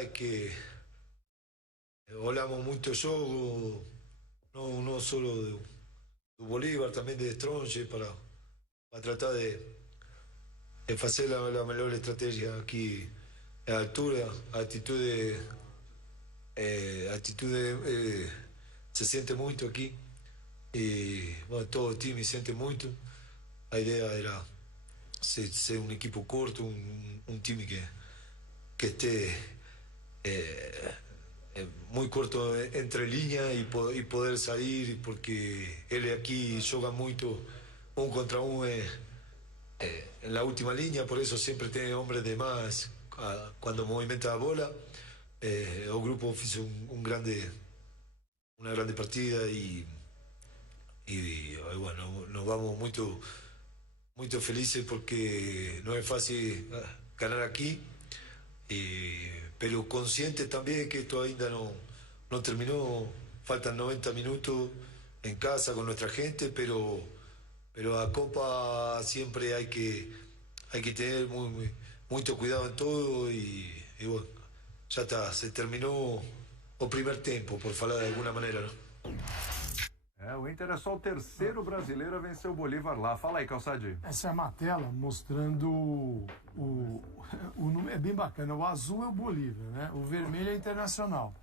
verdade é que olhamos muito o jogo, não só do Bolívar, também de Stronge, para tratar de fazer a melhor estratégia aqui à altura. A atitude se sente muito aqui e todo o time sente muito. A ideia era ser um equipo curto, um time que esteja muy corto entre líneas y poder salir, porque él aquí juega mucho un contra uno en la última línea, por eso siempre tiene hombres de más cuando movimenta la bola. El grupo hizo una grande partida y bueno, nos vamos muy felices porque no es fácil ganar aquí. Pero consciente también que esto ainda no terminó, faltan 90 minutos en casa con nuestra gente, pero a Copa siempre hay que tener mucho cuidado en todo y bueno, ya está, se terminó o primer tempo, por falar de alguna maneira, não? O Inter é só o terceiro brasileiro a vencer o Bolívar lá. Fala aí, Calçadinho. Essa é uma tela mostrando o número, é bem bacana. O azul é o Bolívar, né? O vermelho é Internacional.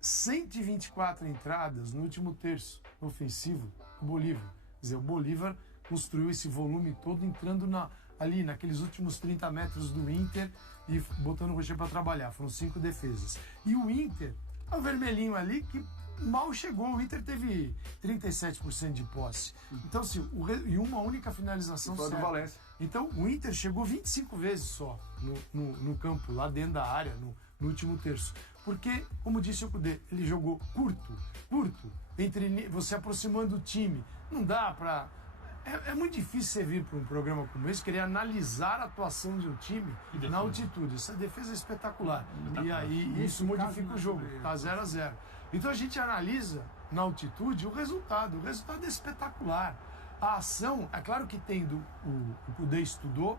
124 entradas no último terço ofensivo do Bolívar. Quer dizer, o Bolívar construiu esse volume todo entrando ali naqueles últimos 30 metros do Inter e botando o Rocher para trabalhar. Foram 5 defesas. E o Inter, o vermelhinho ali que mal chegou, o Inter teve 37% de posse. Então, assim, e uma única finalização certa. Do Valência. Então, o Inter chegou 25 vezes só no campo, lá dentro da área, no último terço. Porque, como disse o Kudê, ele jogou curto, entre você aproximando o time. Não dá pra... É muito difícil você vir para um programa como esse, querer analisar a atuação de um time na altitude. Essa defesa é espetacular. E aí isso modifica o jogo, tá 0-0. Então a gente analisa na altitude o resultado é espetacular. A ação, é claro que o Kudê estudou,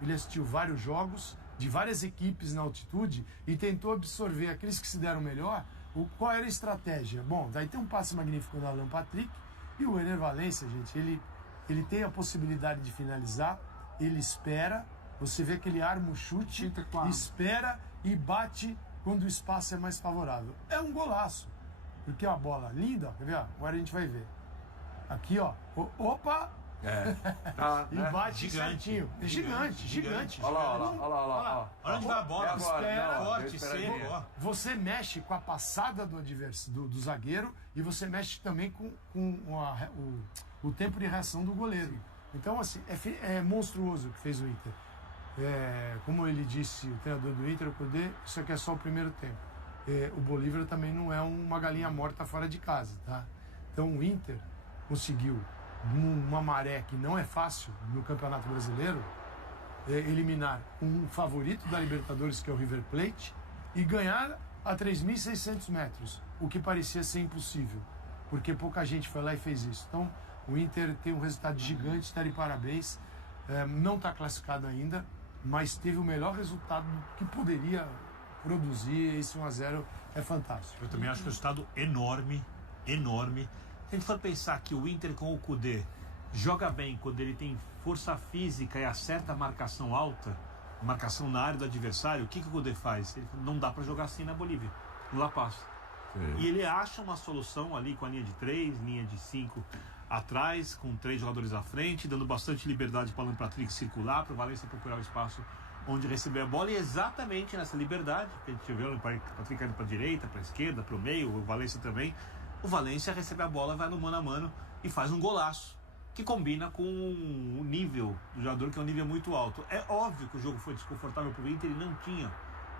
ele assistiu vários jogos de várias equipes na altitude e tentou absorver aqueles que se deram melhor. Qual era a estratégia? Bom, daí tem um passe magnífico do Alan Patrick e o Ener Valencia, gente, ele tem a possibilidade de finalizar, ele espera, você vê que ele arma o chute, espera e bate quando o espaço é mais favorável. É um golaço, porque é uma bola linda, quer ver? Agora a gente vai ver. Aqui, ó, opa! E bate certinho. É gigante. Olha lá. Olha onde vai a bola. Espera, forte, seco, ó. Você mexe com a passada do zagueiro e você mexe também com o tempo de reação do goleiro. Então, assim, é monstruoso o que fez o Inter. Como ele disse, o treinador do Inter, o Kudê, isso aqui é só o primeiro tempo. O Bolívar também não é uma galinha morta fora de casa, tá? Então o Inter conseguiu, numa maré que não é fácil no Campeonato Brasileiro, eliminar um favorito da Libertadores, que é o River Plate, e ganhar a 3.600 metros, o que parecia ser impossível, porque pouca gente foi lá e fez isso. Então o Inter tem um resultado gigante, está de parabéns, não está classificado ainda, mas teve o melhor resultado que poderia produzir. Esse 1-0 é fantástico. Eu também acho que o resultado enorme. Se a gente for pensar que o Inter com o Kudê joga bem quando ele tem força física e acerta a marcação alta, marcação na área do adversário, o que o Kudê faz? Ele não dá para jogar assim na Bolívia, no La Paz. E ele acha uma solução ali com a linha de 3, linha de 5 atrás, com 3 jogadores à frente, dando bastante liberdade para o Alan Patrick circular, para o Valencia procurar o espaço onde receber a bola, e exatamente nessa liberdade que a gente vê o Patrick indo para a direita, para a esquerda, para o meio, o Valencia também. O Valencia recebe a bola, vai no mano a mano e faz um golaço, que combina com o nível do jogador, que é um nível muito alto. É óbvio que o jogo foi desconfortável para o Inter, ele não tinha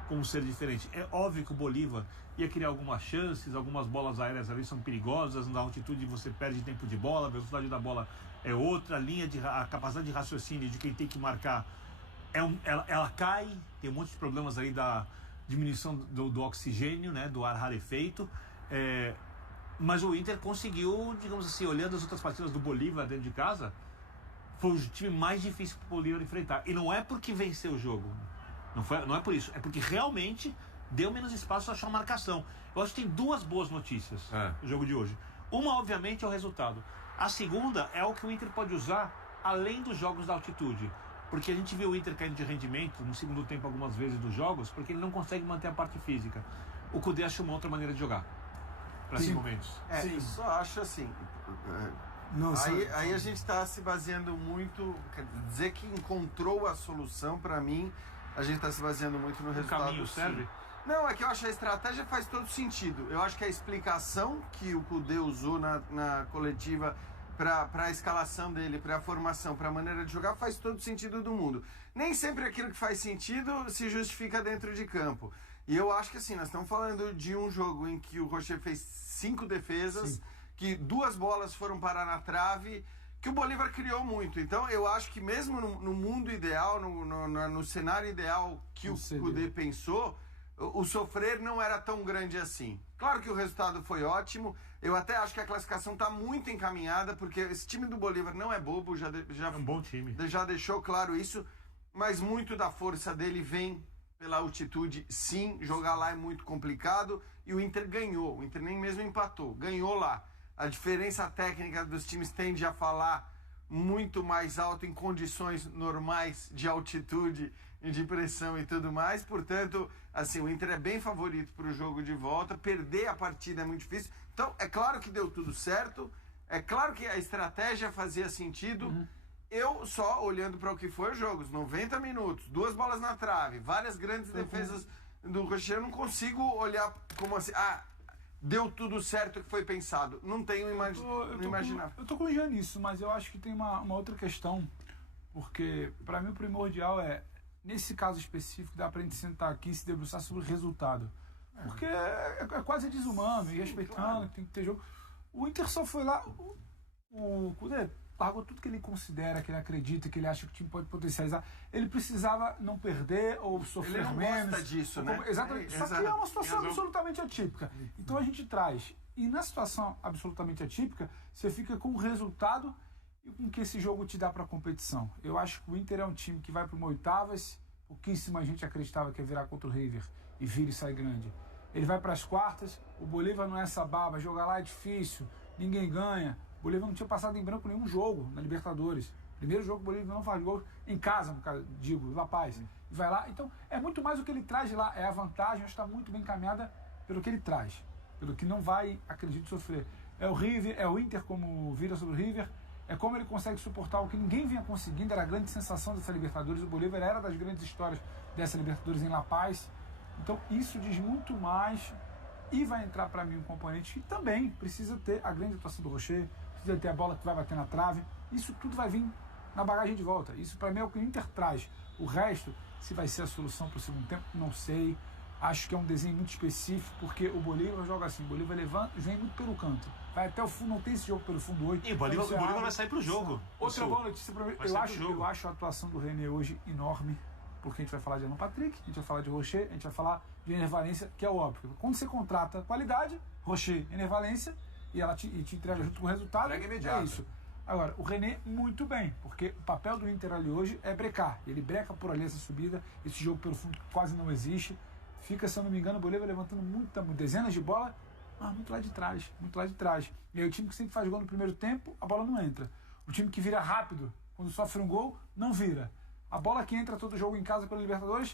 como ser diferente. É óbvio que o Bolívar ia criar algumas chances, algumas bolas aéreas ali são perigosas, na altitude você perde tempo de bola, a velocidade da bola é outra, a capacidade de raciocínio de quem tem que marcar, ela cai, tem um monte de problemas aí da diminuição do oxigênio, né, do ar rarefeito, mas o Inter conseguiu, digamos assim, olhando as outras partidas do Bolívar dentro de casa, foi o time mais difícil para o Bolívar enfrentar, e não é porque venceu o jogo, não é por isso, é porque realmente deu menos espaço para achar marcação. Eu acho que tem duas boas notícias no jogo de hoje. Uma, obviamente, é o resultado. A segunda é o que o Inter pode usar além dos jogos da altitude. Porque a gente viu o Inter caindo de rendimento no segundo tempo algumas vezes dos jogos, porque ele não consegue manter a parte física. O Kudê achou uma outra maneira de jogar para esses momentos. Eu só acho assim. Aí a gente está se baseando muito. Quer dizer que encontrou a solução, para mim, a gente está se baseando muito no resultado. O caminho serve? Não, é que eu acho que a estratégia faz todo sentido. Eu acho que a explicação que o Kudê usou na coletiva para a escalação dele, para a formação, para a maneira de jogar, faz todo sentido do mundo. Nem sempre aquilo que faz sentido se justifica dentro de campo. E eu acho que assim, nós estamos falando de um jogo em que o Rocher fez 5 defesas, que 2 bolas foram parar na trave, que o Bolívar criou muito. Então eu acho que mesmo no mundo ideal, no cenário ideal que o Kudê pensou, o sofrer não era tão grande assim. Claro que o resultado foi ótimo. Eu até acho que a classificação está muito encaminhada, porque esse time do Bolívar não é bobo, já é um bom time. Já deixou claro isso, mas muito da força dele vem pela altitude, sim. Jogar lá é muito complicado e o Inter ganhou. O Inter nem mesmo empatou, ganhou lá. A diferença técnica dos times tende a falar muito mais alto em condições normais de altitude e de pressão e tudo mais. Portanto, assim, o Inter é bem favorito para o jogo de volta. Perder a partida é muito difícil. Então, é claro que deu tudo certo. É claro que a estratégia fazia sentido. Eu só, olhando para o que foi o jogo, os 90 minutos, 2 bolas na trave, várias grandes defesas do Rocher, eu não consigo olhar como assim, deu tudo certo que foi pensado. Não tenho imaginar. Eu tô com o Jean nisso, mas eu acho que tem uma outra questão, porque para mim o primordial é, nesse caso específico, dá pra gente sentar aqui e se debruçar sobre o resultado. Porque é quase desumano, e respeitando, tem que ter jogo. O Inter só foi lá, o Kudê largou tudo que ele considera, que ele acredita, que ele acha que o time pode potencializar. Ele precisava não perder ou sofrer menos. Ele não gosta disso, né? Exatamente. Só que é uma situação absolutamente atípica. Então a gente traz. E na situação absolutamente atípica, você fica com o resultado e com o que esse jogo te dá para a competição. Eu acho que o Inter é um time que vai para uma oitavas, pouquíssima gente acreditava que ia virar contra o River e vira e sai grande. Ele vai para as quartas, o Bolívar não é essa baba, jogar lá é difícil, ninguém ganha. O Bolívar não tinha passado em branco nenhum jogo na Libertadores. Primeiro jogo o Bolívar não faz gol em casa, no caso, digo, La Paz. E vai lá, então é muito mais o que ele traz de lá, é a vantagem, está muito bem encaminhada pelo que ele traz, pelo que não vai, acredito, sofrer. É o River, é o Inter como vira sobre o River, é como ele consegue suportar o que ninguém vinha conseguindo, era a grande sensação dessa Libertadores, o Bolívar era das grandes histórias dessa Libertadores em La Paz. Então isso diz muito mais e vai entrar para mim um componente que também precisa ter a grande atuação do Rocher, precisa ter a bola que vai bater na trave, isso tudo vai vir na bagagem de volta. Isso para mim é o que o Inter traz. O resto, se vai ser a solução para o segundo tempo, não sei. Acho que é um desenho muito específico, porque o Bolívar joga assim, o Bolívar levanta, vem muito pelo canto, vai até o fundo, não tem esse jogo pelo fundo 8. E o Bolívar vai sair pro jogo. Outra boa notícia para mim, eu acho a atuação do René hoje enorme, porque a gente vai falar de Alan Patrick, a gente vai falar de Rocher, a gente vai falar de Ener Valencia, que é óbvio. Quando você contrata qualidade, Rocher, Ener Valencia, e ela te entrega junto com o resultado, é isso. Agora, o René muito bem, porque o papel do Inter ali hoje é brecar. Ele breca por ali essa subida, esse jogo pelo fundo quase não existe. Fica, se eu não me engano, o Bolívar levantando dezenas de bola, muito lá de trás, muito lá de trás. E aí o time que sempre faz gol no primeiro tempo, a bola não entra. O time que vira rápido, quando sofre um gol, não vira. A bola que entra todo jogo em casa pela Libertadores,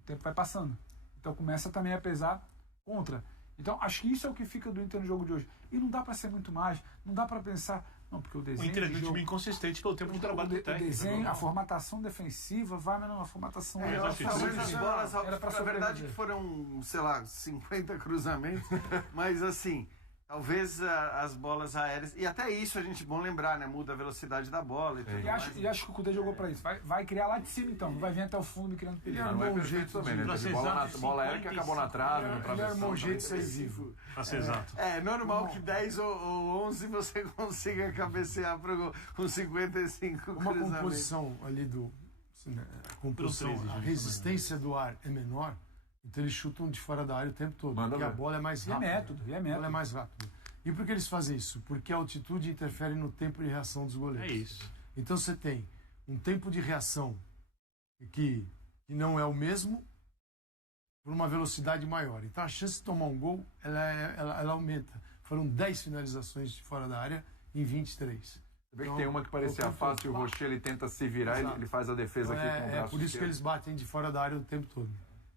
o tempo vai passando. Então começa também a pesar contra. Então acho que isso é o que fica do Inter no jogo de hoje. E não dá para ser muito mais, não dá para pensar, não, porque o desenho... O Inter é um time inconsistente pelo tempo de trabalho do técnico. O desenho, a formatação defensiva, vai, mas não, a formatação... As bolas, a verdade que foram, sei lá, 50 cruzamentos, mas assim... Talvez as bolas aéreas... E até isso a gente, bom lembrar, né? Muda a velocidade da bola e tudo mais. E acho que o Kudê jogou pra isso. Vai criar lá de cima, então. Não vai vir até o fundo me criando perigo. Não é perfeito também, né? Bola aérea que acabou na trave, no travessão. Ele armou um jeito decisivo. Pra ser exato. É normal que 10 ou 11 você consiga cabecear pro gol com 55 Uma cruzamentos. composição ali a resistência do ar é menor. Então eles chutam de fora da área o tempo todo. Porque a bola é mais rápida. E é método. A bola é mais rápida. E por que eles fazem isso? Porque a altitude interfere no tempo de reação dos goleiros. É isso. Então você tem um tempo de reação que não é o mesmo por uma velocidade maior. Então a chance de tomar um gol, ela aumenta. Foram 10 finalizações de fora da área em 23. Você vê que tem uma que parecia fácil e o Rocher ele tenta se virar e ele faz a defesa aqui com o braço por isso que eles batem de fora da área o tempo todo.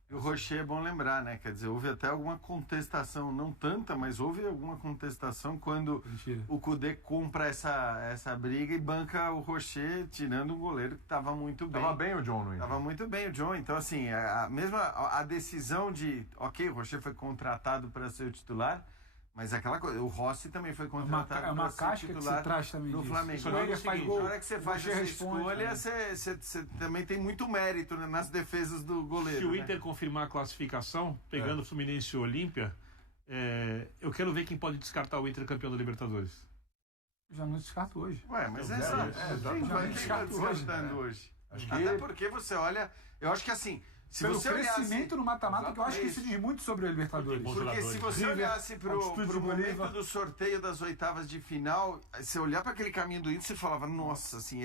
E o Rocher é bom lembrar, né? Quer dizer, houve até alguma contestação, não tanta, mas houve alguma contestação quando o Kudê compra essa briga e banca o Rocher, tirando um goleiro que estava muito bem. Tava bem o John no Inter. Tava muito bem o John. Então, assim, a decisão de, ok, o Rocher foi contratado para ser o titular, mas aquela coisa, o Rossi também foi contratado para ser titular que traz também no disso. Flamengo. Só ele faz gol, na hora que você faz essa escolha, você também tem muito mérito, né, nas defesas do goleiro. Se o Inter confirmar a classificação, pegando o Fluminense e o Olímpia, eu quero ver quem pode descartar o Inter campeão da Libertadores. Já não descarto hoje. Ué, mas quem vai descartando hoje? Acho que... Até porque você olha, eu acho que assim, se pelo você crescimento no mata-mata, que eu acho que isso diz muito sobre a Libertadores. Porque se você olhasse pro momento do sorteio das oitavas de final, se olhar para aquele caminho do Inter, você falava, nossa, assim,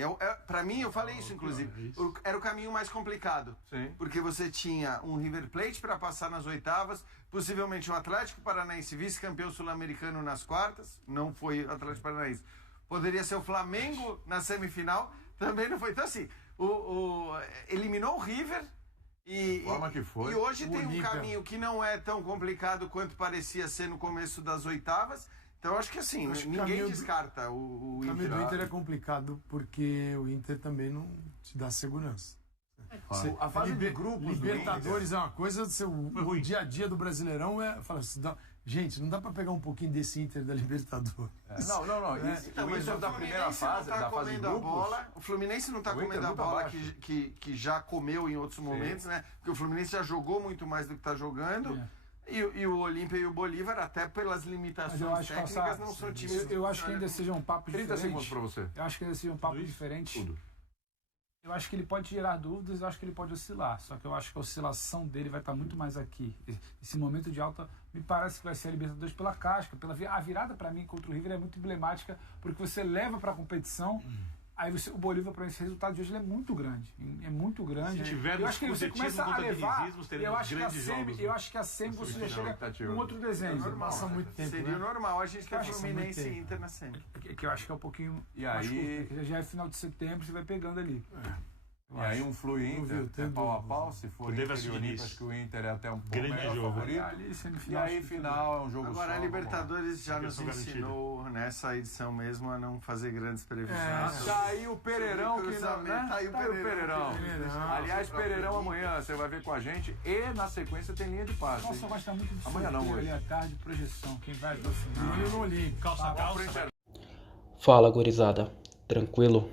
para mim, eu falei isso inclusive, era o caminho mais complicado. Sim. Porque você tinha um River Plate para passar nas oitavas, possivelmente um Atlético Paranaense vice-campeão sul-americano nas quartas, não foi o Atlético Paranaense. Poderia ser o Flamengo na semifinal, também não foi. Então assim, eliminou o River. E hoje tem um caminho que não é tão complicado quanto parecia ser no começo das oitavas. Então, acho que assim, ninguém descarta o Inter. O caminho do Inter é complicado porque o Inter também não te dá segurança. A fase de grupos Libertadores é uma coisa, o dia a dia do Brasileirão fala assim, gente, não dá pra pegar um pouquinho desse Inter da Libertadores. Não. Isso é da primeira fase, da fase de grupos. O Fluminense não tá comendo a bola que já comeu em outros momentos, né? Porque o Fluminense já jogou muito mais do que tá jogando. E o Olímpia e o Bolívar, até pelas limitações técnicas, não são times... Eu acho que ainda seja um papo 30 diferente. segundos pra você. Eu acho que ainda seja um papo diferente. Tudo. Eu acho que ele pode gerar dúvidas, eu acho que ele pode oscilar. Só que eu acho que a oscilação dele vai estar muito mais aqui. Esse momento de alta me parece que vai ser a Libertadores pela casca. A virada para mim contra o River é muito emblemática, porque você leva para a competição, aí o Bolívar, para esse resultado de hoje, ele é muito grande. É muito grande. Se tiver eu acho que você começa a levar. Eu acho que a SEMI você já chega com outro desenho. Passa muito tempo. Seria normal a gente ter Fluminense e Inter na SEMI. Que eu acho que é um pouquinho. E aí. Já é final de setembro, você vai pegando ali. E aí um Flu Inter, pau a pau, se for Inter e Olímpia, acho que o Inter é até um pouco melhor favorito. E aí final é um jogo só. Agora a Libertadores já nos ensinou nessa edição mesmo a não fazer grandes previsões. Tá aí o Pereirão, que não, né? Tá aí o Pereirão. Aliás, Pereirão amanhã você vai ver com a gente e na sequência tem linha de passe. Nossa, eu gosto muito de amanhã não, hoje. Ali à tarde, projeção, quem vai do final. Eu não li. Calça. Fala, gurizada. Tranquilo?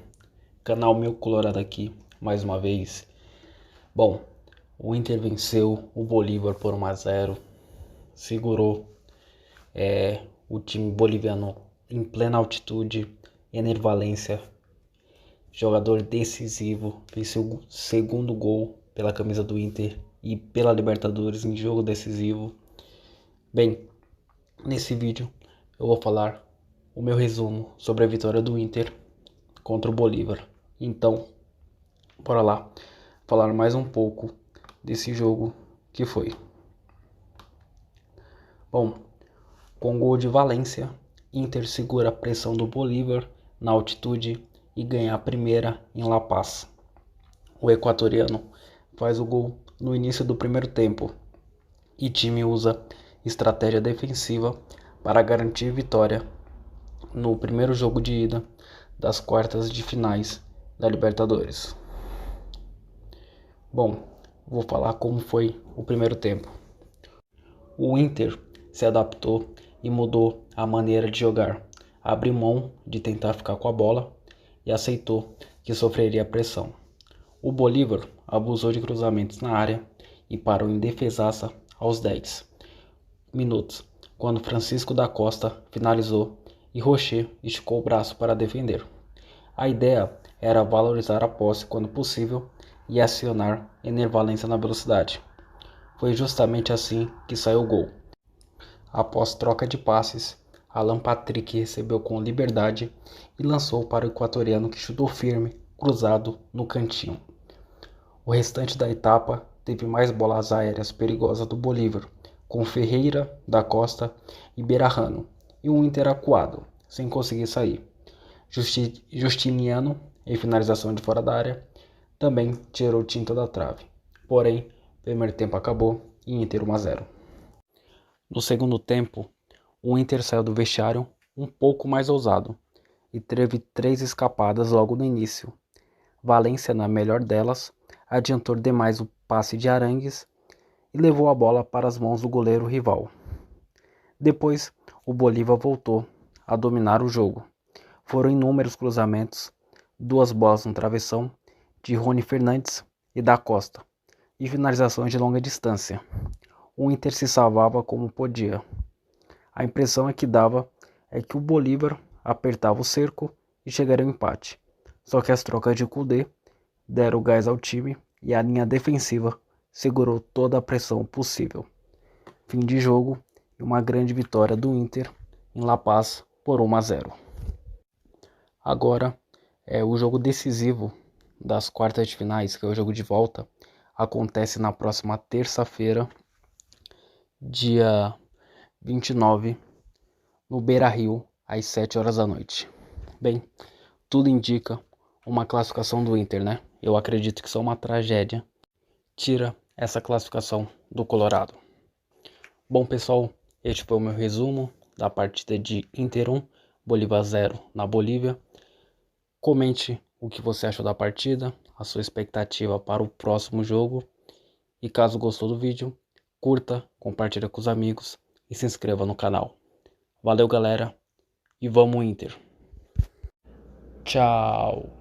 Canal Meu Colorado aqui, mais uma vez. Bom, o Inter venceu o Bolívar por 1-0. Segurou o time boliviano em plena altitude. Ener Valencia, jogador decisivo, fez seu segundo gol pela camisa do Inter e pela Libertadores em jogo decisivo. Bem, nesse vídeo eu vou falar o meu resumo sobre a vitória do Inter contra o Bolívar. Então, bora lá falar mais um pouco desse jogo que foi. Bom, com gol de Valência, Inter segura a pressão do Bolívar na altitude e ganha a primeira em La Paz. O equatoriano faz o gol no início do primeiro tempo e time usa estratégia defensiva para garantir vitória no primeiro jogo de ida das quartas de finais da Libertadores. Bom, vou falar como foi o primeiro tempo. O Inter se adaptou e mudou a maneira de jogar. Abriu mão de tentar ficar com a bola e aceitou que sofreria pressão. O Bolívar abusou de cruzamentos na área e parou em defesaça aos 10 minutos, quando Francisco da Costa finalizou e Rocher esticou o braço para defender. A ideia era valorizar a posse quando possível e acionar Ener Valencia na velocidade. Foi justamente assim que saiu o gol. Após troca de passes, Alan Patrick recebeu com liberdade e lançou para o equatoriano que chutou firme, cruzado no cantinho. O restante da etapa teve mais bolas aéreas perigosas do Bolívar, com Ferreira, da Costa e Berarrano, e o Inter acuado, sem conseguir sair. Justiniano, em finalização de fora da área, também tirou tinta da trave. Porém, o primeiro tempo acabou e Inter 1-0. No segundo tempo, o Inter saiu do vestiário um pouco mais ousado e teve 3 escapadas logo no início. Valência, na melhor delas, adiantou demais o passe de Arangues e levou a bola para as mãos do goleiro rival. Depois, o Bolívar voltou a dominar o jogo. Foram inúmeros cruzamentos, 2 bolas no travessão de Rony Fernandes e da Costa, e finalizações de longa distância. O Inter se salvava como podia. A impressão que dava é que o Bolívar apertava o cerco e chegaria ao empate. Só que as trocas de Kudê deram gás ao time e a linha defensiva segurou toda a pressão possível. Fim de jogo e uma grande vitória do Inter em La Paz por 1-0. Agora é o jogo decisivo das quartas de finais, que é o jogo de volta, acontece na próxima terça-feira, dia 29, no Beira-Rio, às 7 horas da noite. Bem, tudo indica uma classificação do Inter, né? Eu acredito que só uma tragédia tira essa classificação do Colorado. Bom, pessoal, este foi o meu resumo da partida de Inter 1, Bolívar 0 na Bolívia. Comente o que você achou da partida, a sua expectativa para o próximo jogo. E caso gostou do vídeo, curta, compartilha com os amigos e se inscreva no canal. Valeu, galera, e vamos Inter! Tchau!